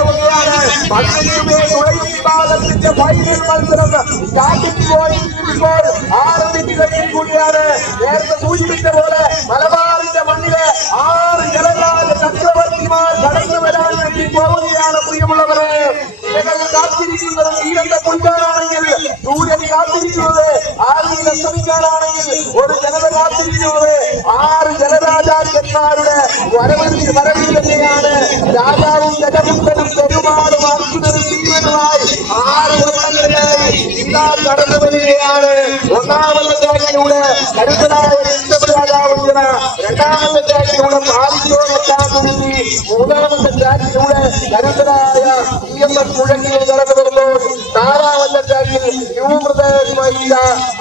പേർ നുഴയും വിഭാഗത്തിന്റെ ഫൈനൽ മത്സരം സ്റ്റാർട്ടിംഗ് പോയിന്റ് ഇപ്പോൾ ആറ് മിനിറ്റ് കഴിഞ്ഞിരിക്കുകയാണ് നേരത്തെ സൂചിപ്പിച്ച പോലെ മലബാറിന്റെ മണ്ണിലെ ആറ് ജലകാല ചക്രവർത്തിമാർ കടന്നു വരാൻ വേണ്ടി പോവുകയാണ് പ്രിയമുള്ളവരെ കാത്തിരിക്കുന്നത് നീലന്റെ കുഞ്ചാനാണെങ്കിൽ സൂര്യൻ കാത്തിരിക്കുന്നത് ആറിൽ അസ്തമിക്കാനാണെങ്കിൽ ഒരു ജനത ആറ് ജലരാജാക്കന്മാരുടെ വരവിൽ വരവിൽ തന്നെയാണ് രാജാവും ഗജപുത്രനും പെരുമാളും അർജുനനും ഭീമനുമായി ആറ് വർണങ്ങളിലായി ഇതാ കടന്നു വരികയാണ്. ഒന്നാമത്തെ തേങ്ങയിലൂടെ കരുതലായ രാജാവുന്ന രണ്ടാമത്തെ തേങ്ങയിലൂടെ ആദിത്യോടൊത്താകുരുതി മൂന്നാമത്തെ തേങ്ങയിലൂടെ കരുതലായ ഇ എം എസ് മുഴങ്ങിയെ കടന്നു വരുന്നു നാലാമത്തെ തേങ്ങിൽ യുവമൃതയുമായില്ല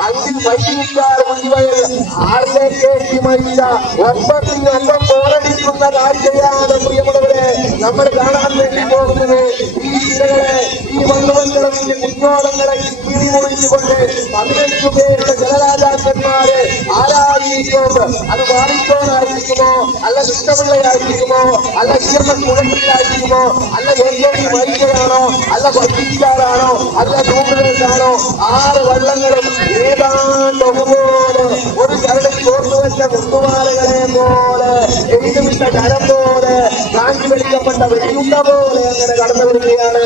അഞ്ചിൽ വൈദ്യുതിക്കാർ മുൻവയൽ ആറിലേക്ക് മരിച്ച ഒപ്പത്തിന് ഒപ്പം പോരടിക്കുന്ന കാഴ്ചയാണ് പ്രിയമുള്ളവരെ നമ്മൾ കാണാൻ വേണ്ടി പോകുന്നത് ഈ ഇരകളെ ഈ മണ്ണുമണ്ഡലത്തിന്റെ കുഞ്ഞോളങ്ങളെ കിഴിമുറിച്ചുകൊണ്ട് പതിനഞ്ചു പേരുടെ ജനരാജാക്കന്മാരെ ആരായിരിക്കും അത് വാണിക്കോണായിരിക്കുമോ അല്ല കൃഷ്ണപിള്ളയായിരിക്കുമോ അല്ല ഇഷ്ടം എം അല്ല എൻ വൈകിയാണോ അല്ല ഭക്തിക്കാരാണോ അല്ല നൂറുകൾക്കാണോ ആറ് വള്ളങ്ങളും ഏതാണ്ട് ഒരുപോലെ ഒരു കരടി കോർത്തുവെച്ച മുത്തുമാലകളെ പോലെ എഴുതുവിട്ട കരം പോലെ കാഞ്ചി വലിക്കപ്പെട്ട വെടിയുണ്ട പോലെ അങ്ങനെ കടന്നു വരികയാണ്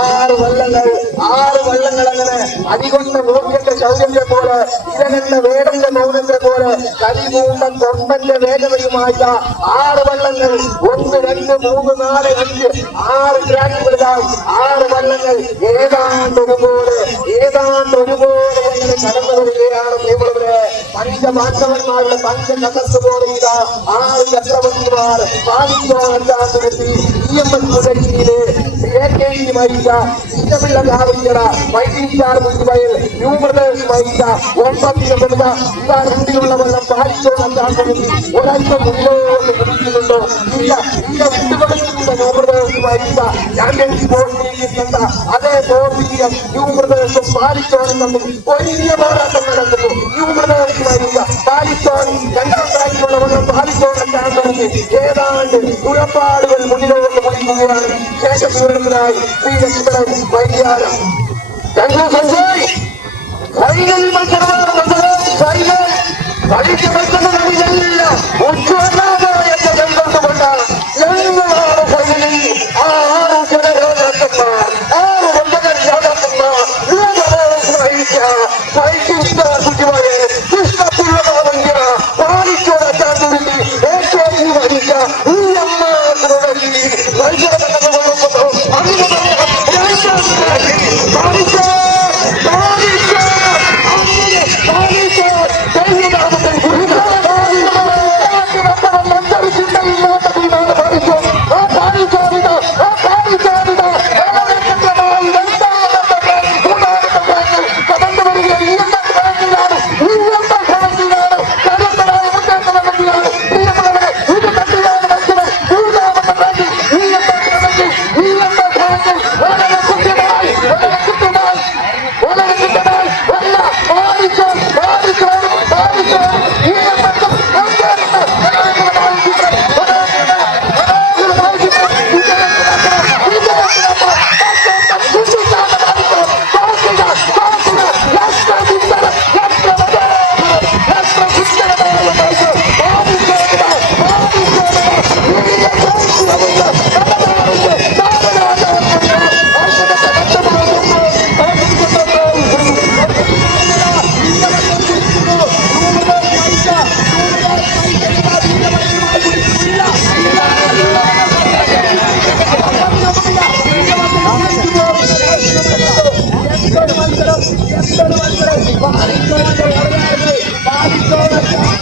ആറ് വള്ളങ്ങൾ ആറ് വള്ളങ്ങൾ അങ്ങനെ അടികൊണ്ട മൂർഖന്റെ ശൗര്യത്തെ പോലെ ഇരകണ്ട വേടന്റെ മൗനത്തെ പോലെ കരിമൂമ്പൻ കൊമ്പന്റെ വേദനയുമായ ആറ് വള്ളങ്ങൾ ഒന്ന് രണ്ട് മൂന്ന് നാല് അഞ്ച് ആറ് ട്രാക്കുകളിലായി ആറ് വള്ളങ്ങൾ ഏതാണ്ട് ഒരുപോലെ ഏതാണ്ട് ഒരുപോലെ അങ്ങനെ കടന്നു വരികയാണ്. പ്രിയമുള്ളവരെ പഞ്ചമാറ്റവന്മാരുടെ പഞ്ചനകത്ത് പോലെ ഇതാ ആറ് ചക്രവർത്തിമാർ പാലിച്ചോണെത്തി ഇ എം എസ് മുതലിയിലെ എ കെ ഇ മരിച്ച ഇഷ്ടമുള്ള കാവിക്കട വൈദ്യുതിക്കാർ മുൻവയൽ ന്യൂബ്രദേഴ്സ് മരിച്ച ഒമ്പത്തിന് കൊടുത്ത ഇതാ ഹിന്ദിയുള്ള വെള്ളം പാലിച്ചോണെത്തി ഒരല്പം മുന്നോട്ട് പിടിക്കുന്നുണ്ടോ ഇല്ല. ഇല്ല വിട്ടുകൊടുക്കുന്ന ന്യൂബ്രദേഴ്സ് മരിച്ച ചാമ്പ്യൻസ് ബോർഡ് ലീഗിൽ കണ്ട അതേ ബോർഡിലും ന്യൂബ്രദേഴ്സും പാലിച്ചോണും തമ്മിൽ വലിയ പോരാട്ടം നടക്കുന്നു ന്യൂബ്രദേഴ്സ് മരിച്ച പാലിച്ചോൺ രണ്ടാം റാങ്കിലുള്ള വെള്ളം പാലിച്ചോണെത്താൻ ഏതാണ്ട് പുറപ്പാടുകൾ മുന്നിലോട്ട് മുടിക്കുകയാണ് ശേഷം വിവരണത്തിനായി ശ്രീ ലക്ഷ്മണൻ വൈദ്യാരം രണ്ടു സഞ്ജയ് ഫൈനൽ മത്സരം ഫൈനൽ കളിച്ചു വെക്കുന്ന കളികളില്ല